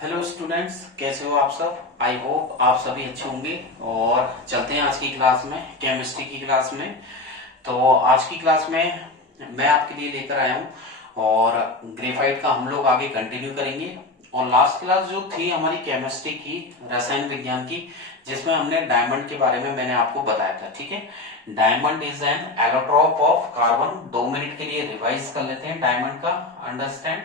Hello students, कैसे हो आप सब। आई होप आप सभी अच्छे होंगे। और चलते हैं आज की क्लास में, केमिस्ट्री की क्लास में। तो आज की क्लास में मैं आपके लिए लेकर आया हूँ और ग्रेफाइट का हम लोग आगे कंटिन्यू करेंगे। और लास्ट क्लास जो थी हमारी केमिस्ट्री की, रसायन विज्ञान की, जिसमें हमने डायमंड के बारे में मैंने आपको बताया था। ठीक है, diamond is an allotrope of carbon. 2 minute के लिए रिवाइज कर लेते हैं डायमंड का अंडरस्टैंड।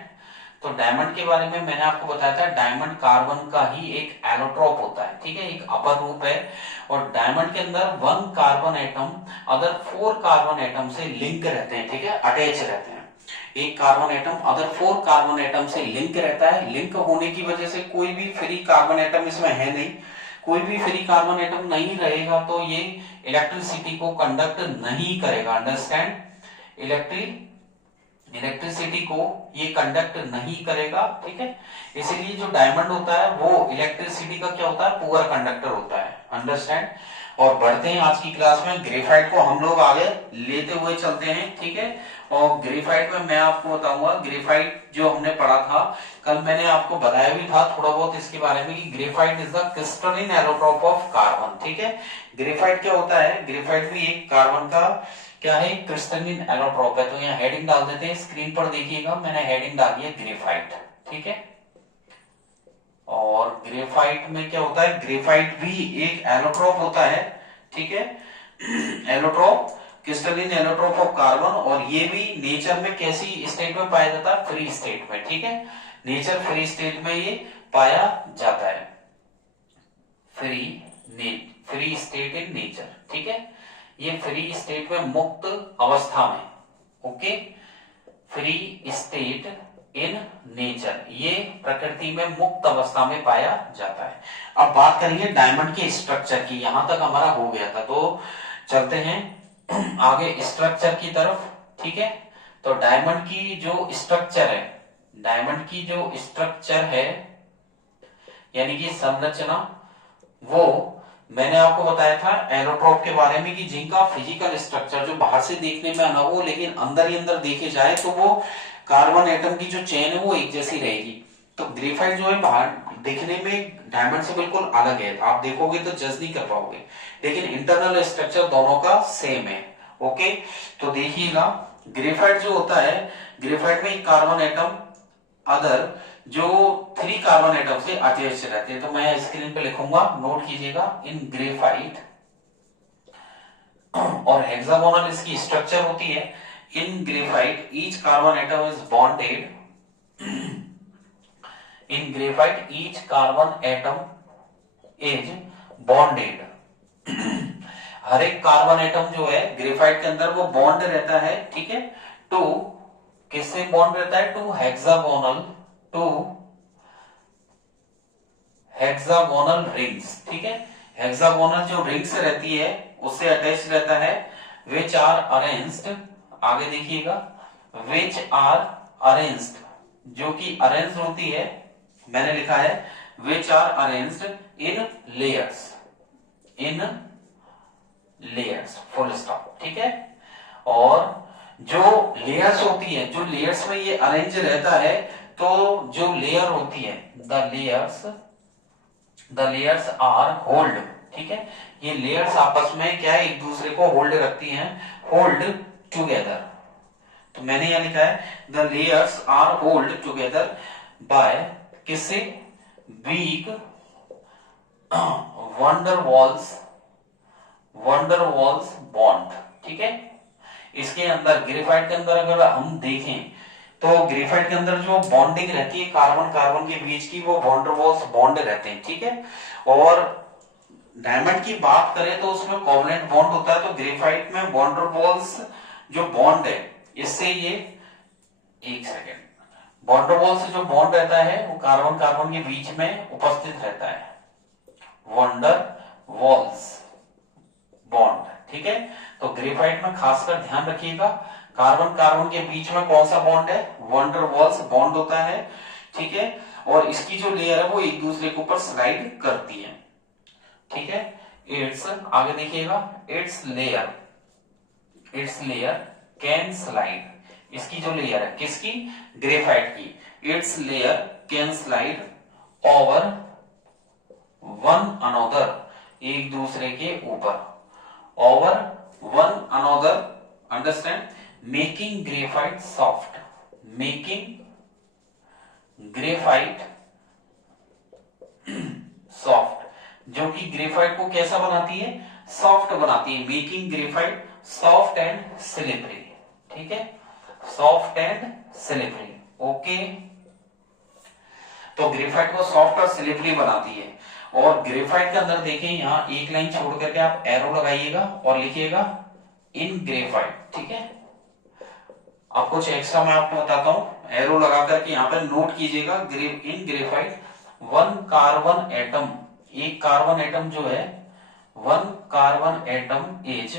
तो डायमंड के बारे में मैंने आपको बताया था, डायमंड कार्बन का ही एक एलोट्रोप होता है। ठीक है, एक अपर रूप है। और डायमंड के अंदर 1 carbon atom other 4 carbon atom से लिंक रहते हैं। ठीक है, अटैच रहते हैं। एक carbon atom other 4 carbon atom से लिंक रहता है। लिंक होने की वजह से कोई भी फ्री कार्बन एटम इसमें है नहीं। कोई भी फ्री कार्बन एटम नहीं रहेगा तो ये इलेक्ट्रिसिटी को कंडक्ट नहीं करेगा। अंडरस्टैंड, इलेक्ट्रिसिटी को ये कंडक्ट नहीं करेगा। ठीक है, इसीलिए जो डायमंड होता है वो इलेक्ट्रिसिटी का क्या होता है, पुअर कंडक्टर होता है। अंडरस्टैंड। और बढ़ते हैं आज की क्लास में, ग्रेफाइट को हम लोग आगे लेते हुए चलते हैं। ठीक है, और ग्रेफाइट में मैं आपको बताऊंगा, ग्रेफाइट जो हमने पढ़ा था कल, मैंने आपको बताया भी था थोड़ा बहुत इसके बारे में कि graphite is the crystalline allotrope of carbon. ठीक है, ग्रेफाइट क्या होता है, ग्रेफाइट भी एक कार्बन का क्या है, क्रिस्टलिन एलोट्रोप है। तो यहाँ हेडिंग डाल देते हैं, स्क्रीन पर देखिएगा, मैंने हेडिंग डाली है ग्रेफाइट। ठीक है, और ग्रेफाइट में क्या होता है, ग्रेफाइट भी एक एलोट्रोप होता है। ठीक है, allotrope, crystalline allotrope of carbon. और ये भी नेचर में कैसी स्टेट में पाया जाता है, फ्री स्टेट में। ठीक है, नेचर फ्री स्टेट में ये पाया जाता है। Free state in nature. ठीक है, ये फ्री स्टेट में, मुक्त अवस्था में। Okay, free state in nature, ये प्रकृति में मुक्त अवस्था में पाया जाता है। अब बात करेंगे डायमंड के स्ट्रक्चर की। यहां तक हमारा हो गया था, तो चलते हैं आगे स्ट्रक्चर की तरफ। ठीक है, तो डायमंड की जो स्ट्रक्चर है, डायमंड की जो स्ट्रक्चर है यानी कि संरचना, वो मैंने आपको बताया था एलोट्रोप के बारे में कि जिनका फिजिकल स्ट्रक्चर जो बाहर से देखने में अलग हो लेकिन अंदर ही अंदर देखे जाए तो वो कार्बन एटम की जो चेन है वो एक जैसी रहेगी। तो ग्रेफाइट जो है बाहर देखने में डायमंड से बिल्कुल अलग है, आप देखोगे तो जज नहीं कर पाओगे, लेकिन इंटरनल स्ट्रक्चर दोनों का सेम है। ओके, तो देखिएगा, ग्रेफाइट जो होता है, ग्रेफाइट में एक कार्बन एटम अदर जो 3 कार्बन एटम से अटैच रहते हैं। तो मैं स्क्रीन पे लिखूंगा, नोट कीजिएगा, इन ग्रेफाइट। और हेक्सागोनल इसकी स्ट्रक्चर होती है। In graphite each carbon atom is bonded, in graphite each carbon atom is bonded. हर एक कार्बन एटम जो है ग्रेफाइट के अंदर वो बॉन्ड रहता है। ठीक है, टू किससे बॉन्ड रहता है, two hexagonal, two hexagonal rings. ठीक है, हेक्सागोनल जो रिंग्स रहती है उससे अटैच रहता है। विच आर अरेंज्ड, आगे देखिएगा, विच आर अरेंज्ड, जो कि अरेंज्ड होती है, मैंने लिखा है which are arranged in layers, in layers, full stop. ठीक है, और जो लेयर्स होती है, जो लेयर्स में ये अरेंज रहता है, तो जो लेयर होती है, द लेयर्स आर होल्ड। ठीक है, ये लेयर्स आपस में क्या है, एक दूसरे को होल्ड रखती हैं, होल्ड टुगेदर। तो मैंने यहां लिखा है the layers are hold together by किससे, वीक वंडरवॉल्स, वंडरवॉल्स बॉन्ड। ठीक है, इसके अंदर ग्रेफाइट के अंदर अगर हम देखें तो ग्रेफाइट के अंदर जो बॉन्डिंग रहती है कार्बन कार्बन के बीच की, वो वॉन्डरवॉल्स बॉन्ड रहते हैं। ठीक है, और डायमंड की बात करें तो उसमें कोवलेंट बॉन्ड होता है। तो ग्रेफाइट में वॉन्डरवॉल्स जो बॉन्ड है, इससे ये, एक सेकेंड, वॉन्डरवॉल से जो बॉन्ड रहता है वो कार्बन कार्बन के बीच में उपस्थित रहता है, वॉन्डर वॉल्स बॉन्ड। ठीक है, तो ग्रेफाइट में खासकर ध्यान रखिएगा, कार्बन कार्बन के बीच में कौन सा बॉन्ड है, वंडरवॉल्स बॉन्ड होता है। ठीक है, और इसकी जो लेयर है वो एक दूसरे के ऊपर स्लाइड करती है। ठीक है, इट्स, आगे देखिएगा, इट्स लेयर कैन स्लाइड, इसकी जो लेयर है किसकी, ग्रेफाइट की, it's layer can slide over one another, एक दूसरे के ऊपर, over one another, understand, making graphite soft, making graphite soft, जो कि ग्रेफाइट को कैसा बनाती है, सॉफ्ट बनाती है, making graphite soft and slippery, ठीक है, सॉफ्ट एंड स्लिपरी, ओके। तो ग्रेफाइट को सॉफ्ट और स्लिपरी बनाती है। और ग्रेफाइट के अंदर देखें, यहां एक लाइन छोड़ करके आप एरो लगाइएगा और लिखिएगा इन ग्रेफाइट, ठीक है। अब कुछ एक्स्ट्रा मैं आपको बताता हूं, एरो लगा करके यहां पर नोट कीजिएगा, in graphite one carbon atom, एक कार्बन एटम जो है, वन कार्बन एटम इज,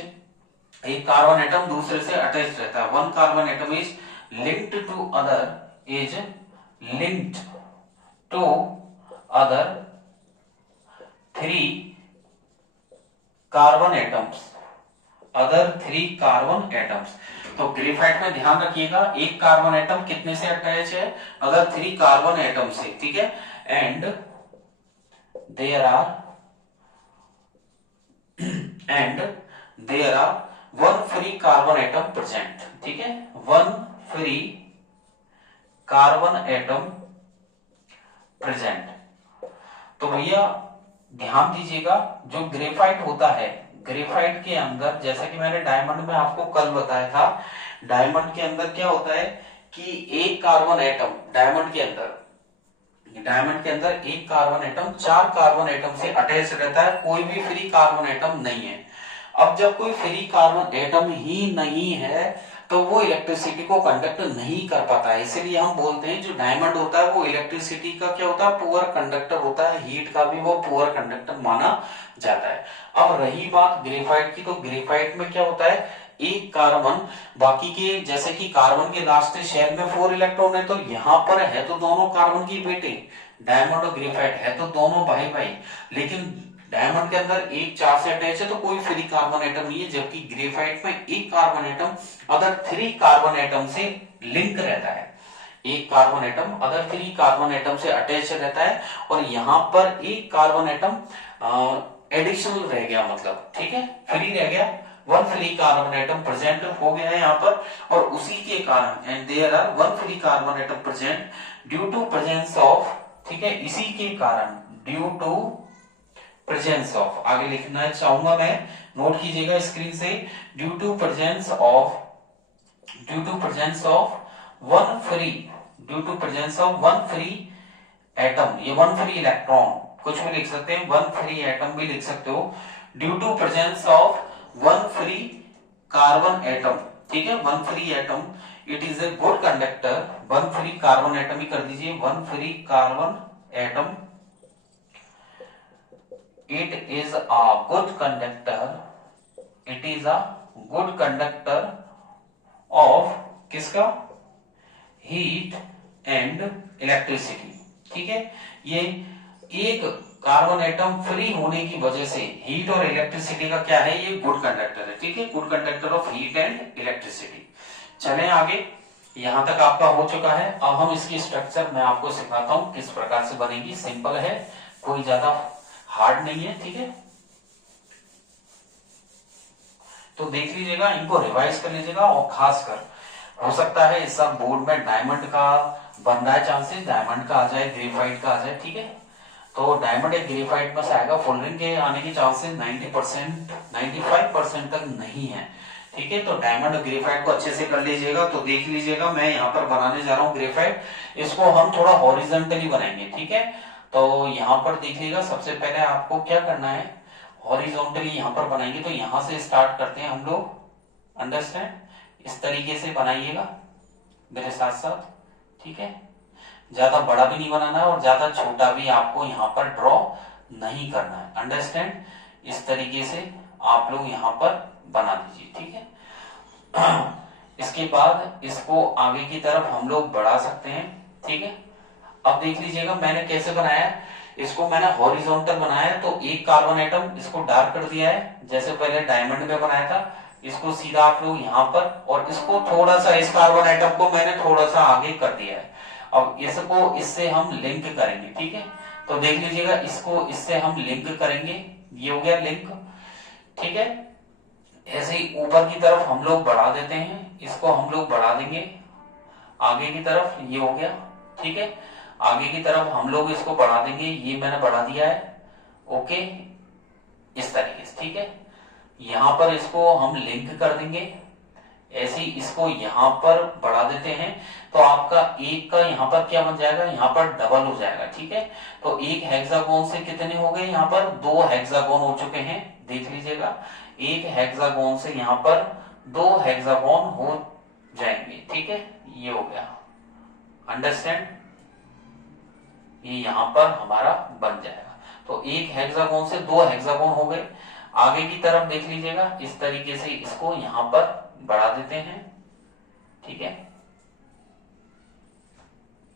एक कार्बन एटम दूसरे से अटैच रहता है, one carbon atom is linked to other, is linked to other three carbon atoms, other three carbon atoms. तो graphite में ध्यान रखिएगा, एक कार्बन एटम कितने से अटैच है, अदर थ्री कार्बन एटम से, ठीक है। And there are one free carbon atom present, ठीक है, one free carbon atom present. तो भैया ध्यान दीजिएगा, जो ग्रेफाइट होता है, ग्रेफाइट के अंदर, जैसा कि मैंने डायमंड में आपको कल बताया था, डायमंड के अंदर क्या होता है कि एक कार्बन एटम, डायमंड के अंदर एक कार्बन एटम चार कार्बन एटम से अटैच रहता है, कोई भी फ्री कार्बन एटम नहीं है। अब जब कोई फ्री कार्बन एटम ही नहीं है तो वो इलेक्ट्रिसिटी को कंडक्ट नहीं कर पाता है, इसलिए हम बोलते हैं जो डायमंड होता है वो इलेक्ट्रिसिटी का क्या होता है, पुअर कंडक्टर होता है, हीट का भी वो पुअर कंडक्टर माना जाता है। अब रही बात ग्रेफाइट की, तो ग्रेफाइट में क्या होता है, एक कार्बन, बाकी के जैसे कि कार्बन के लास्ट शेल में 4 इलेक्ट्रॉन है, तो यहाँ पर है तो दोनों कार्बन की बेटे, डायमंड और ग्रेफाइट है तो दोनों भाई भाई, लेकिन डायमंड के अंदर एक चार से अटैच है तो कोई फ्री कार्बन एटम नहीं है, जबकि ग्रेफाइट में एक carbon atom other three carbon atom से लिंक रहता है, एक carbon atom other three carbon atom से अटैच रहता है, और यहाँ पर एक कार्बन एटम एडिशनल रह गया, मतलब ठीक है, फ्री रह गया, one free carbon atom present हो गया है यहाँ पर, और उसी के कारण and there are one free carbon atom present due to presence of, ठीक है, इसी के कारण ड्यू टू प्रेजेंस ऑफ, आगे लिखना चाहूंगा मैं, नोट कीजिएगा स्क्रीन से, due to presence of one free, due to presence of one free atom, ये वन फ्री इलेक्ट्रॉन कुछ भी लिख सकते हैं, वन फ्री एटम भी लिख सकते हो, due to presence of one free carbon atom, ठीक है, one free atom, it is a good conductor, one free carbon atom ही कर दीजिए, one free carbon atom, it is a good conductor, it is a good conductor of किसका, heat and electricity, ठीक है, ये एक कार्बन एटम फ्री होने की वजह से हीट और इलेक्ट्रिसिटी का क्या है, ये गुड कंडक्टर है, ठीक है, good conductor of heat and electricity. चलें आगे, यहां तक आपका हो चुका है। अब हम इसकी स्ट्रक्चर मैं आपको सिखाता हूं किस प्रकार से बनेगी, सिंपल है, कोई ज्यादा हार्ड नहीं है, ठीक है। तो देख लीजिएगा, इनको रिवाइज कर लीजिएगा, और खासकर हो सकता है इस सब बोर्ड में डायमंड का बन रहा है चांसेस, डायमंड का आ जाए, ग्रेफाइट का आ जाए, ठीक है। तो डायमंड या ग्रेफाइट में से आएगा, फोल्डरिंग के आने के चांसेस 90%, 95% तक नहीं है, ठीक है। तो डायमंड और ग्रेफाइट को अच्छे से कर लीजिएगा। तो देख लीजिएगा, मैं यहाँ पर बनाने जा रहा हूँ ग्रेफाइट, इसको हम थोड़ा हॉरिजॉन्टली बनाएंगे, ठीक है। तो यहाँ पर देखिएगा, सबसे पहले आपको क्या करना है, हॉरिजॉन्टली यहाँ पर बनाएंगे, तो यहाँ से स्टार्ट करते हैं हम लोग, अंडरस्टैंड, इस तरीके से बनाइएगा मेरे साथ साथ, ठीक है। ज्यादा बड़ा भी नहीं बनाना है और ज्यादा छोटा भी आपको यहाँ पर ड्रॉ नहीं करना है, अंडरस्टैंड, इस तरीके से आप लोग यहाँ पर बना दीजिए, ठीक है। इसके बाद इसको आगे की तरफ हम लोग बढ़ा सकते हैं, ठीक है। अब देख लीजिएगा मैंने कैसे बनाया है, इसको मैंने हॉरिजॉन्टल बनाया है, तो एक कार्बन एटम इसको डार्क कर दिया है, जैसे पहले डायमंड में बनाया था, इसको सीधा आप लोग यहाँ पर, और इसको थोड़ा सा, इस कार्बन एटम को मैंने थोड़ा सा आगे कर दिया है। अब इसको इससे हम लिंक करेंगे, ठीक है, तो देख लीजिएगा, इसको इससे हम लिंक करेंगे, ये हो गया लिंक, ठीक है। ऐसे ही ऊपर की तरफ हम लोग बढ़ा देते हैं, इसको हम लोग बढ़ा देंगे आगे की तरफ, ये हो गया, ठीक है। आगे की तरफ हम लोग इसको बढ़ा देंगे, ये मैंने बढ़ा दिया है, ओके, इस तरीके से, ठीक है। यहां पर इसको हम लिंक कर देंगे, ऐसे ही इसको यहां पर बढ़ा देते हैं, तो आपका एक का यहां पर क्या बन जाएगा, यहां पर डबल हो जाएगा, ठीक है। तो एक हेक्सागोन से कितने हो गए, यहां पर 2 हेक्सागोन हो चुके हैं, देख लीजिएगा, एक हेक्सागोन से यहां पर 2 हेक्सागोन हो जाएंगे, ठीक है, ये हो गया, अंडरस्टैंड, ये यहां पर हमारा बन जाएगा। तो एक हेक्सागोन से 2 हेक्सागोन हो गए। आगे की तरफ देख लीजिएगा, इस तरीके से इसको यहां पर बढ़ा देते हैं, ठीक है,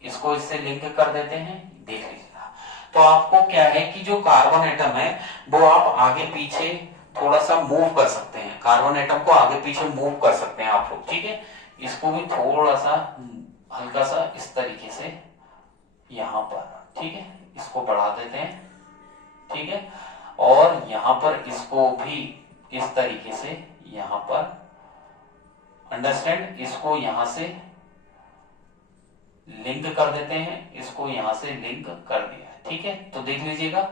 इसको इससे लिंक कर देते हैं, देख लीजिएगा। तो आपको क्या है कि जो कार्बन एटम है वो आप आगे पीछे थोड़ा सा मूव कर सकते हैं, कार्बन एटम को आगे पीछे मूव कर सकते हैं आप लोग, ठीक है। इसको भी थोड़ा सा हल्का सा इस तरीके से यहां पर, ठीक है, इसको बढ़ा देते हैं, ठीक है, और यहां पर इसको भी इस तरीके से यहां पर, अंडरस्टैंड, इसको यहां से लिंक कर देते हैं, इसको यहां से लिंक कर दिया, ठीक है। तो देख लीजिएगा,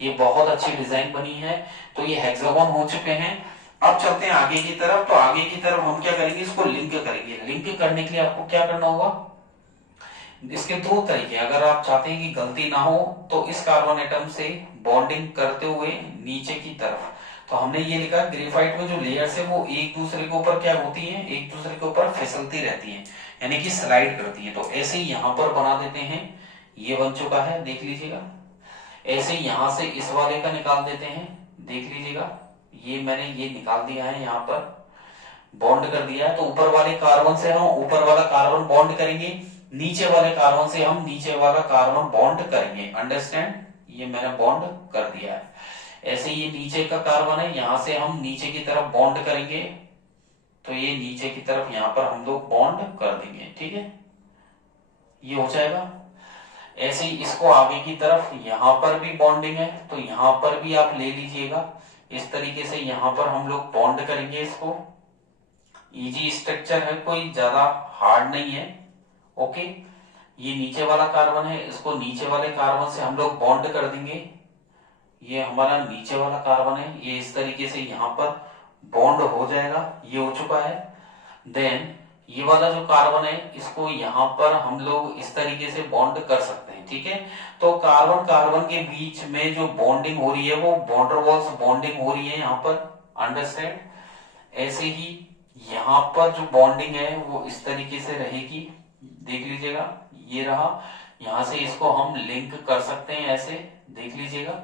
ये बहुत अच्छी डिजाइन बनी है। तो ये हेक्सागोन हो चुके हैं। अब चलते हैं आगे की तरफ। तो आगे की तरफ हम क्या करेंगे, इसको लिंक करेंगे। लिंक करने के लिए आपको क्या करना होगा, इसके 2 तरीके, अगर आप चाहते हैं कि गलती ना हो तो इस कार्बन एटम से बॉन्डिंग करते हुए नीचे की तरफ, तो हमने ये लिखा ग्रेफाइट में जो लेयर्स है वो एक दूसरे के ऊपर क्या होती है, एक दूसरे के ऊपर फिसलती रहती है, यानी कि स्लाइड करती है। तो ऐसे ही यहां पर बना देते हैं, ये बन चुका है, देख लीजिएगा। ऐसे ही यहां से इस वाले का निकाल देते हैं, देख लीजिएगा, ये मैंने ये निकाल दिया है, यहां पर बॉन्ड कर दिया है। तो ऊपर वाले कार्बन से हम ऊपर वाला कार्बन बॉन्ड करेंगे, नीचे वाले कार्बन से हम नीचे वाला कार्बन बॉन्ड करेंगे, अंडरस्टैंड, ये मैंने बॉन्ड कर दिया है। ऐसे ये नीचे का कार्बन है, यहां से हम नीचे की तरफ बॉन्ड करेंगे, तो ये नीचे की तरफ यहां पर हम लोग बॉन्ड कर देंगे, ठीक है, ये हो जाएगा। ऐसे ही इसको आगे की तरफ यहां पर भी बॉन्डिंग है, तो यहां पर भी आप ले लीजिएगा, इस तरीके से यहां पर हम लोग बॉन्ड करेंगे इसको। इजी स्ट्रक्चर है, कोई ज्यादा हार्ड नहीं है, ओके। ये नीचे वाला कार्बन है, इसको नीचे वाले कार्बन से हम लोग बॉन्ड कर देंगे, ये हमारा नीचे वाला कार्बन है, ये इस तरीके से यहां पर बॉन्ड हो जाएगा, ये हो चुका है। देन ये वाला जो कार्बन है, इसको यहां पर हम लोग इस तरीके से बॉन्ड कर सकते हैं, ठीक है। तो कार्बन कार्बन के बीच में जो बॉन्डिंग हो रही है वो वॉन्डरवॉल्स बॉन्डिंग हो रही है यहां पर, अंडरस्टैंड। ऐसे ही यहां पर जो बॉन्डिंग है वो इस तरीके से रहेगी, देख लीजिएगा, ये रहा। यहां से इसको हम लिंक कर सकते हैं, ऐसे देख लीजिएगा,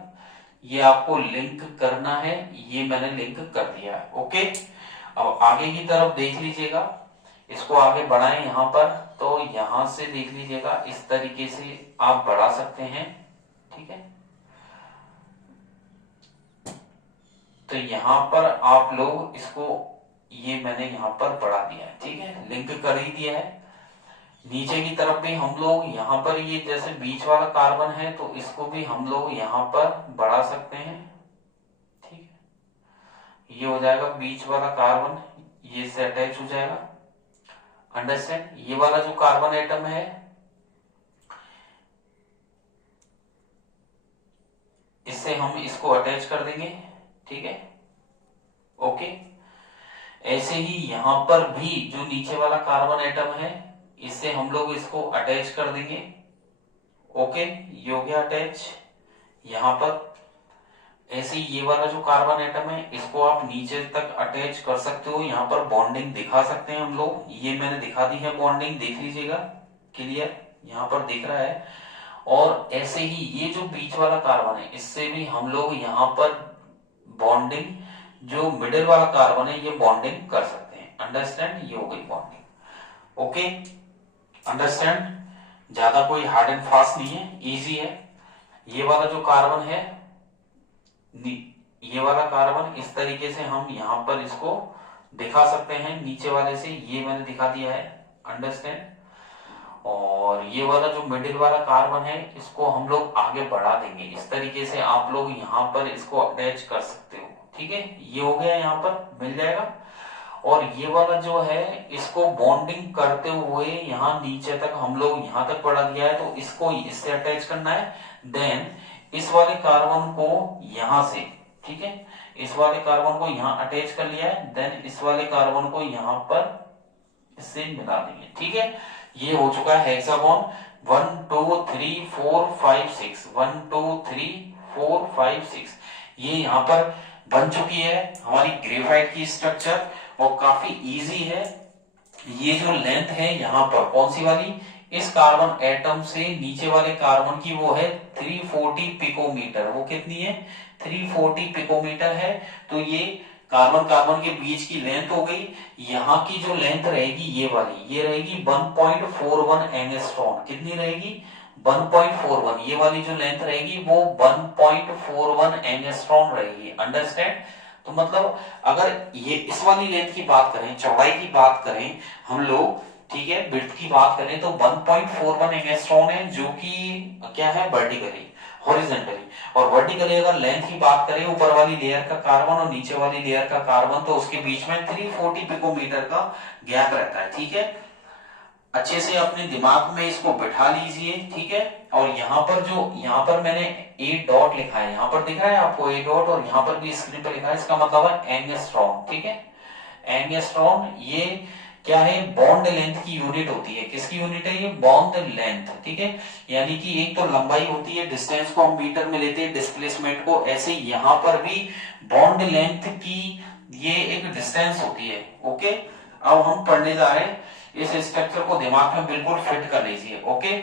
ये आपको लिंक करना है, ये मैंने लिंक कर दिया है, ओके। अब आगे की तरफ देख लीजिएगा, इसको आगे बढ़ाएं यहां पर, तो यहां से देख लीजिएगा, इस तरीके से आप बढ़ा सकते हैं, ठीक है। तो यहां पर आप लोग इसको, ये मैंने यहां पर बढ़ा दिया है, ठीक है, लिंक कर ही दिया है। नीचे की तरफ भी हम लोग यहां पर, ये जैसे बीच वाला कार्बन है तो इसको भी हम लोग यहां पर बढ़ा सकते हैं, ठीक है, ये हो जाएगा बीच वाला कार्बन, ये से अटैच हो जाएगा, अंडरस्टैंड। ये वाला जो कार्बन एटम है, इससे हम इसको अटैच कर देंगे, ठीक है, ओके। ऐसे ही यहां पर भी जो नीचे वाला कार्बन एटम है, इससे हम लोग इसको अटैच कर देंगे, ओके, ये हो गया अटैच यहां पर। ऐसे ही ये वाला जो कार्बन एटम है, इसको आप नीचे तक अटैच कर सकते हो, यहाँ पर बॉन्डिंग दिखा सकते हैं हम लोग, ये मैंने दिखा दी है बॉन्डिंग, देख लीजिएगा, क्लियर, यहाँ पर दिख रहा है। और ऐसे ही ये जो बीच वाला कार्बन है, इससे भी हम लोग यहाँ पर बॉन्डिंग, जो मिडिल वाला कार्बन है, ये बॉन्डिंग कर सकते हैं, अंडरस्टैंड, ये हो गई बॉन्डिंग, ओके, अंडरस्टैंड। ज्यादा कोई हार्ड एंड फास्ट नहीं है, इजी है। ये वाला जो कार्बन है, ये वाला कार्बन, इस तरीके से हम यहां पर इसको दिखा सकते हैं नीचे वाले से, ये मैंने दिखा दिया है, अंडरस्टैंड। और ये वाला जो मिडिल वाला कार्बन है इसको हम लोग आगे बढ़ा देंगे। इस तरीके से आप लोग यहाँ पर इसको अटैच कर सकते हो, ठीक है। ये हो गया, यहाँ पर मिल जाएगा। और ये वाला जो है इसको बॉन्डिंग करते हुए यहाँ नीचे तक हम लोग यहाँ तक बढ़ा दिया है, तो इसको इससे अटैच करना है। देन इस वाले कार्बन को यहाँ से, ठीक है, इस वाले कार्बन को यहाँ अटैच कर लिया है। देन इस वाले कार्बन को यहाँ पर इससे मिला देंगे, ठीक है। ये हो चुका है हेक्सागोन 1 2 3 4 5 6, 1 2 3 4 5 6। ये यहाँ पर बन चुकी है हमारी ग्रेफाइट की स्ट्रक्चर, और काफी इजी है। ये जो लेंथ है यहाँ पर कौन सी वाली, इस कार्बन एटम से नीचे वाले कार्बन की, वो है 340 पिकोमीटर। वो कितनी है, 340 पिकोमीटर है। तो ये कार्बन कार्बन के बीच की लेंथ हो गई। यहाँ की जो लेंथ रहेगी ये वाली, ये रहेगी 1.41 एंगस्ट्रॉन। कितनी रहेगी, 1.41। ये वाली जो लेंथ रहेगी वो 1.41 एंगस्ट्रॉन रहेगी। अंडरस्टैंड। तो मतलब अगर ये इस वाली लेंथ की बात करें, चौड़ाई की बात करें हम लोग, ठीक है, विड्थ की बात करें, तो 1.41 एंगस्ट्रॉन है, जो कि क्या है, वर्टिकली, हॉरिजॉन्टली। और वर्टिकली अगर लेंथ की बात करें, ऊपर वाली लेयर का कार्बन और नीचे वाली लेयर का कार्बन, तो उसके बीच में 340 पिकोमीटर का गैप रहता है, ठीक है। अच्छे से अपने दिमाग में इसको बैठा लीजिए, ठीक है। और यहाँ पर जो, यहाँ पर मैंने ए डॉट लिखा है, यहाँ पर दिख रहा है आपको ए डॉट, और यहाँ पर भी स्क्रीन पर लिखा है, इसका मतलब है एंगस्ट्रॉन, ठीक है। एंगस्ट्रॉन ये क्या है, बॉन्ड लेंथ की यूनिट होती है। किसकी यूनिट है ये, बॉन्ड लेंथ, ठीक है। यानी कि एक तो लंबाई होती है, डिस्टेंस को हम मीटर में लेते हैं, डिस्प्लेसमेंट को, ऐसे यहाँ पर भी बॉन्ड लेंथ की ये एक डिस्टेंस होती है। ओके, अब हम पढ़ने जा रहे हैं, इस स्ट्रक्चर को दिमाग में बिल्कुल फिट कर लीजिए। ओके,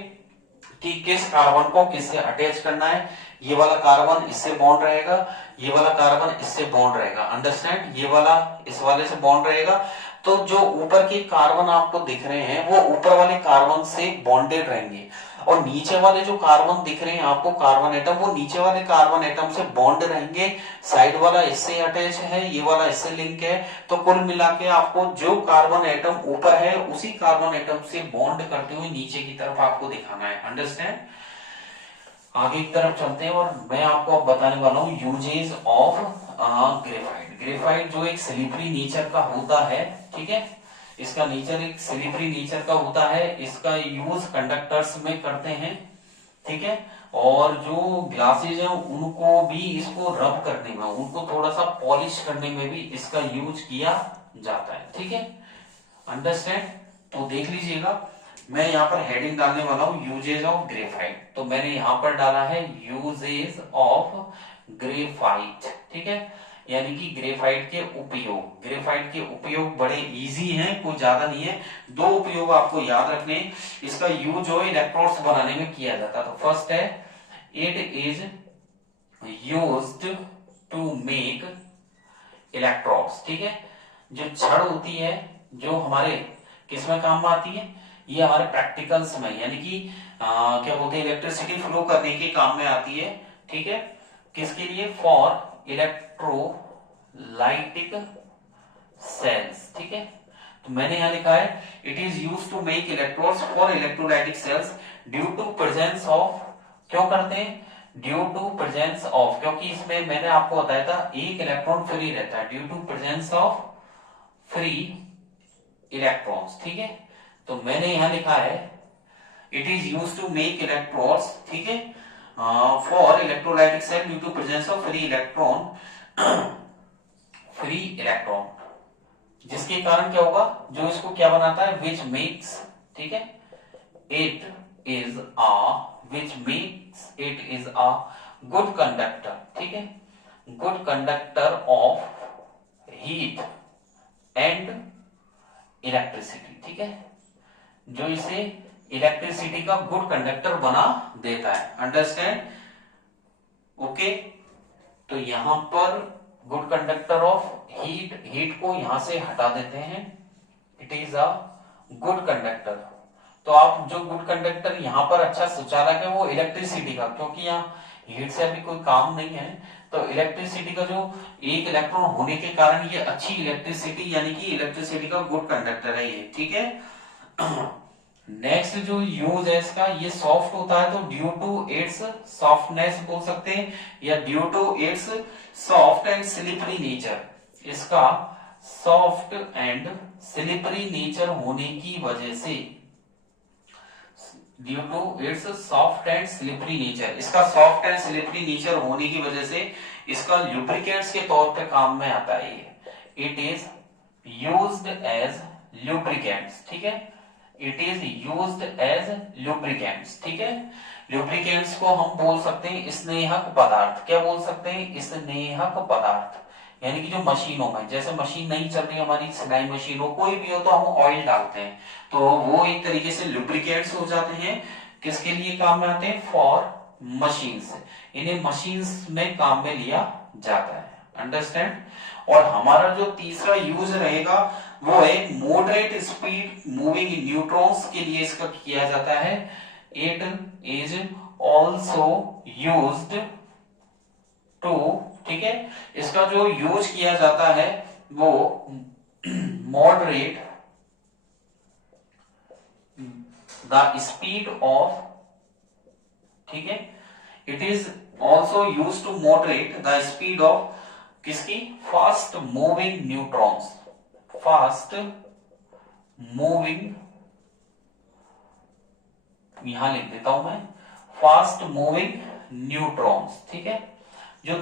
कि किस कार्बन को किससे अटैच करना है। ये वाला कार्बन इससे बॉन्ड रहेगा, ये वाला कार्बन इससे बॉन्ड रहेगा। अंडरस्टैंड, ये वाला इस वाले से बॉन्ड रहेगा। तो जो ऊपर के कार्बन आपको दिख रहे हैं वो ऊपर वाले कार्बन से बॉन्डेड रहेंगे, और नीचे वाले जो कार्बन दिख रहे हैं आपको, कार्बन एटम, वो नीचे वाले कार्बन एटम से बॉन्ड रहेंगे। साइड वाला इससे अटैच है, ये वाला इससे लिंक है। तो कुल मिला के आपको जो कार्बन एटम ऊपर है उसी कार्बन एटम से बॉन्ड करते हुए नीचे की तरफ आपको दिखाना है। अंडरस्टैंड। आगे की तरफ चलते हैं, और मैं आपको अब बताने वाला हूँ यूजेस ऑफ ग्रेफाइट। ग्रेफाइट जो एक सिलिकरी नेचर का होता है, ठीक है, इसका नेचर एक सिलिकरी नेचर का होता है। इसका यूज कंडक्टर्स में करते हैं, ठीक है। और जो ग्लासेज हैं उनको भी इसको रब करने में, उनको थोड़ा सा पॉलिश करने में भी इसका यूज किया जाता है, ठीक है। अंडरस्टैंड। तो देख लीजिएगा, मैं यहाँ पर हेडिंग डालने वाला हूँ यूजेज ऑफ ग्रेफाइट। तो मैंने यहाँ पर डाला है यूजेज ऑफ ग्रेफाइट, ठीक है। यानी कि ग्रेफाइट के उपयोग। ग्रेफाइट के उपयोग बड़े इजी हैं, कोई ज्यादा नहीं है। दो उपयोग आपको याद रखने। इसका यूज जो इलेक्ट्रोड्स बनाने में किया जाता है। तो फर्स्ट है, it is used to make electrodes, ठीक है। जो छड़ होती है, जो हमारे किसमें काम में आती है, ये हमारे प्रैक्टिकल्स में, यानी कि क्या बोलते हैं, इलेक्ट्रिसिटी फ्लो करने के काम में आती है, ठीक है। किसके लिए, फॉर इलेक्ट्रोलाइटिक सेल्स, ठीक है। तो मैंने यहां लिखा है, it is use to make electrodes for electrolytic cells due to presence of, क्यों करते हैं, ड्यू टू प्रेजेंस ऑफ, क्योंकि इसमें मैंने आपको बताया था एक इलेक्ट्रॉन फ्री रहता है, due to presence of free electrons, ठीक है। तो मैंने यहां लिखा है, it is use to make electrodes, ठीक है, for electrolytic cell due to presence of free electron, free electron, जिसके कारण क्या होगा, जो इसको क्या बनाता है, विच मेक्स, ठीक है, it is which makes it is a good conductor, ठीक है, good conductor of heat and electricity, ठीक है, जो इसे इलेक्ट्रिसिटी का गुड कंडक्टर बना देता है। अंडरस्टैंड। ओके, तो यहां पर good conductor of heat, heat को यहां से हटा देते हैं, it is a good conductor. तो आप जो गुड कंडक्टर यहां पर अच्छा सुचालक है वो इलेक्ट्रिसिटी का, क्योंकि यहाँ हीट से अभी कोई काम नहीं है, तो इलेक्ट्रिसिटी का जो एक इलेक्ट्रॉन होने के कारण ये अच्छी इलेक्ट्रिसिटी, यानी कि इलेक्ट्रिसिटी का गुड कंडक्टर है ये, ठीक है। नेक्स्ट जो यूज है इसका, ये सॉफ्ट होता है तो ड्यू टू इट्स सॉफ्टनेस बोल सकते हैं, या due to its soft and slippery nature. इसका सॉफ्ट एंड स्लिपरी नेचर होने की वजह से, due to its soft and slippery nature, इसका सॉफ्ट एंड स्लिपरी नेचर होने की वजह से इसका लुब्रिकेंट्स के तौर पे काम में आता है। It is used as lubricants, ठीक है, it is used as lubricants, ठीक है। लुब्रिकेंट्स को हम बोल सकते हैं स्नेहक पदार्थ, क्या बोल सकते हैं, स्नेहक पदार्थ, यानी कि जो मशीनों में, जैसे मशीन नहीं चल रही हमारी, सिलाई मशीन हो, कोई भी हो, तो हम ऑयल डालते हैं, तो वो एक तरीके से लुब्रिकेंट्स हो जाते हैं। किसके लिए काम में आते हैं, फॉर मशीन्स, इन्हें मशीन्स में काम में लिया जाता है, अंडरस्टैंड। और हमारा जो तीसरा यूज रहेगा वो है मॉडरेट स्पीड मूविंग न्यूट्रॉन्स के लिए इसका किया जाता है। It is also used to, ठीक है, इसका जो यूज किया जाता है वो मॉडरेट द स्पीड ऑफ, ठीक है, it is also use to moderate the speed of किसकी, fast moving neutrons, fast moving, यहां लिख देता हूं मैं, फास्ट मूविंग न्यूट्रॉन्स, ठीक है। जो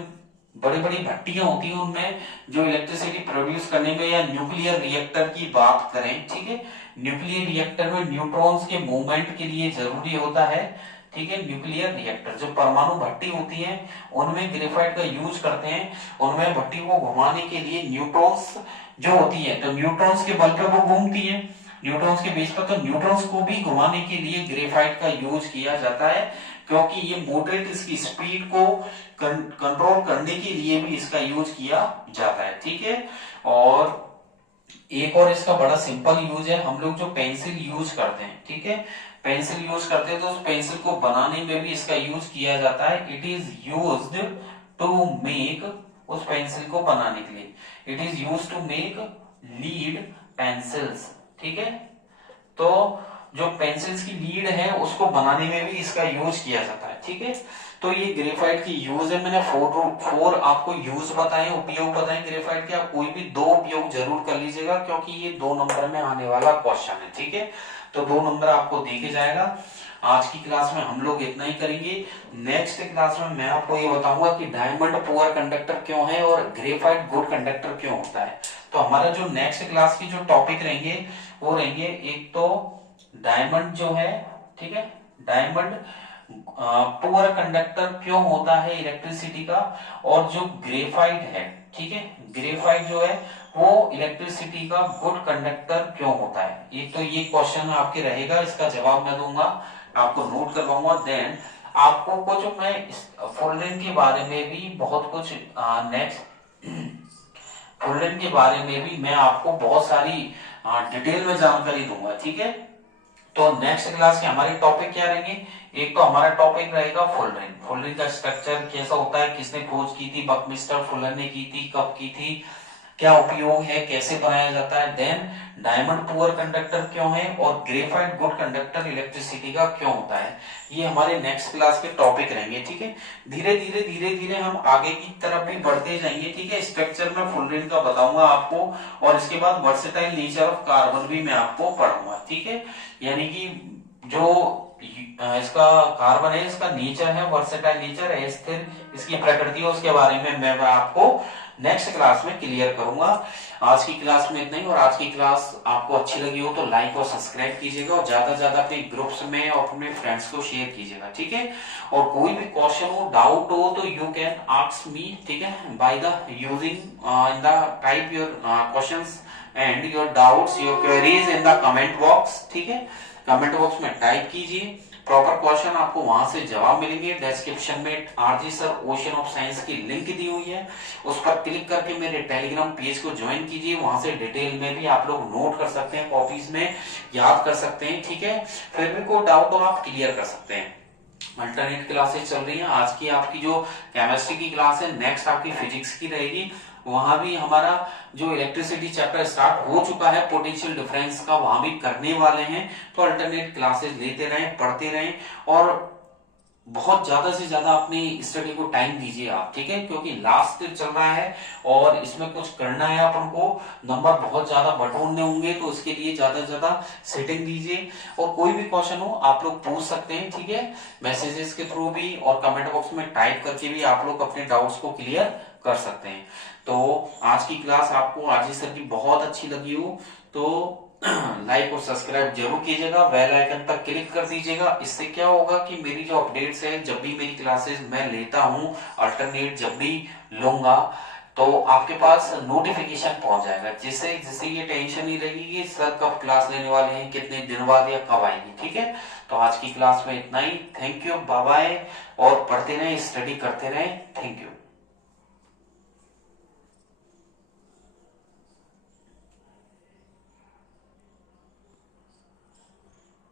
बड़ी बड़ी भट्टियां होती हैं उनमें जो इलेक्ट्रिसिटी प्रोड्यूस करने में, या न्यूक्लियर रिएक्टर की बात करें, ठीक है, न्यूक्लियर रिएक्टर में न्यूट्रॉन्स के मूवमेंट के लिए जरूरी होता है, ठीक है। न्यूक्लियर रिएक्टर जो परमाणु भट्टी होती है उनमें ग्रेफाइट का यूज करते हैं, उनमें भट्टी को घुमाने के लिए न्यूट्रॉन्स जो होती है, तो न्यूट्रॉन्स के बल पर वो घूमती है, न्यूट्रॉन्स के बेस पर, तो न्यूट्रॉन्स को भी घुमाने के लिए ग्रेफाइट का यूज किया जाता है, क्योंकि ये मॉडरेट इसकी स्पीड को कंट्रोल करने के लिए भी इसका यूज किया जाता है, ठीक है। और एक और इसका बड़ा सिंपल यूज है, हम लोग जो पेंसिल यूज करते हैं, ठीक है, पेंसिल यूज करते हैं तो उस पेंसिल को बनाने में भी इसका यूज किया जाता है। It is used to make, उस पेंसिल को बनाने के लिए, it is used to make lead pencils, ठीक है। तो जो पेंसिल्स की लीड है उसको बनाने में भी इसका यूज किया जाता है, ठीक है। तो ये ग्रेफाइट की यूज है, मैंने फोर आपको यूज बताए, उपयोग बताए ग्रेफाइट के, आप कोई भी दो उपयोग जरूर कर लीजिएगा क्योंकि ये 2 नंबर में आने वाला क्वेश्चन है, ठीक है। तो 2 नंबर आपको देखे जाएगा। आज की क्लास में हम लोग इतना ही करेंगे। नेक्स्ट क्लास में मैं आपको ये बताऊंगा कि डायमंड पुअर कंडक्टर क्यों है और ग्रेफाइट गुड कंडक्टर क्यों होता है। तो हमारा जो नेक्स्ट क्लास की जो टॉपिक रहेंगे वो रहेंगे, एक तो डायमंड जो है, ठीक है, डायमंड पुअर कंडक्टर क्यों होता है इलेक्ट्रिसिटी का, और जो ग्रेफाइट है, ठीक है, ग्रेफाइट जो है वो इलेक्ट्रिसिटी का गुड कंडक्टर क्यों होता है। एक तो ये क्वेश्चन आपके रहेगा, इसका जवाब मैं दूंगा, आपको नोट करवाऊंगा। देन आपको कुछ मैं फुलरेन के बारे में भी बहुत कुछ, नेक्स्ट फुलरेन के बारे में भी मैं आपको बहुत सारी डिटेल में जानकारी दूंगा, ठीक है। तो नेक्स्ट क्लास के हमारे टॉपिक क्या रहेंगे, एक तो हमारा टॉपिक रहेगा फुलरेन, फुलरेन का स्ट्रक्चर कैसा होता है, किसने खोज की थी, बकमिस्टर फुलर ने की थी, कब की थी, क्या उपयोग है, कैसे बनाया जाता है। देन डायमंड पुअर कंडक्टर क्यों है और ग्रेफाइट गुड कंडक्टर इलेक्ट्रिसिटी का क्यों होता है, ये हमारे नेक्स्ट क्लास के टॉपिक रहेंगे, ठीक है। धीरे धीरे हम आगे की तरफ भी बढ़ते जाएंगे, ठीक है। स्ट्रक्चर में फुलरेन का बताऊंगा आपको, और इसके बाद वर्सेटाइल नेचर ऑफ कार्बन भी मैं आपको पढ़ाऊंगा, ठीक है। यानी कि जो इसका कार्बन है, इसका नेचर है वर्सेटाइल नेचर है, स्थिर इसकी प्रकृति है, उसके बारे में मैं आपको नेक्स्ट क्लास में क्लियर करूंगा। आज की क्लास में इतना ही, और आज की क्लास आपको अच्छी लगी हो तो लाइक और सब्सक्राइब कीजिएगा, और ज्यादा से ज्यादा अपने ग्रुप्स में और अपने फ्रेंड्स को शेयर कीजिएगा, ठीक है। और कोई भी क्वेश्चन हो, डाउट हो तो यू कैन आस्क मी, ठीक है, by the using in the type your questions and your doubts, your queries in the comment box, ठीक है। कमेंट बॉक्स में टाइप कीजिए, प्रॉपर क्वेश्चन आपको वहां से जवाब मिलेंगे। डिस्क्रिप्शन में RG sir ocean of science की लिंक दी हुई है, उस पर क्लिक करके मेरे टेलीग्राम पेज को ज्वाइन कीजिए, वहां से डिटेल में भी आप लोग नोट कर सकते हैं, कॉपीज में याद कर सकते हैं, ठीक है। फिर भी कोई डाउट हो आप क्लियर कर सकते हैं। अल्टरनेट क्लासेस चल रही हैं, आज की आपकी जो केमिस्ट्री की क्लास है, नेक्स्ट आपकी फिजिक्स की रहेगी, वहां भी हमारा जो इलेक्ट्रिसिटी चैप्टर स्टार्ट हो चुका है पोटेंशियल डिफरेंस का, वहां भी करने वाले हैं। तो अल्टरनेट क्लासेस लेते रहें, पढ़ते रहें और बहुत ज्यादा से ज्यादा अपनी स्टडी को टाइम दीजिए आप, ठीक है, क्योंकि लास्ट चल रहा है और इसमें कुछ करना है अपन को, नंबर बहुत ज्यादा बटोरने होंगे, तो इसके लिए ज्यादा से ज्यादा सेटिंग दीजिए। और कोई भी क्वेश्चन हो आप लोग पूछ सकते हैं, ठीक है, मैसेजेस के थ्रू भी और कमेंट बॉक्स में टाइप करके भी आप लोग अपने डाउट्स को क्लियर कर सकते हैं। तो आज की क्लास आपको आरजी सर की बहुत अच्छी लगी हो तो लाइक और सब्सक्राइब जरूर कीजिएगा, बेल आइकन पर क्लिक कर दीजिएगा। इससे क्या होगा कि मेरी जो अपडेट्स है, जब भी मेरी क्लासेस मैं लेता हूं, अल्टरनेट जब भी लूंगा, तो आपके पास नोटिफिकेशन पहुंच जाएगा, जिससे जिससे ये टेंशन नहीं रहेगी कि सर कब क्लास लेने वाले हैं, कितने दिन बाद या कब आएगी, ठीक है। तो आज की क्लास में इतना ही। थैंक यू, बाय बाय, और पढ़ते रहें, स्टडी करते रहें। Thank you.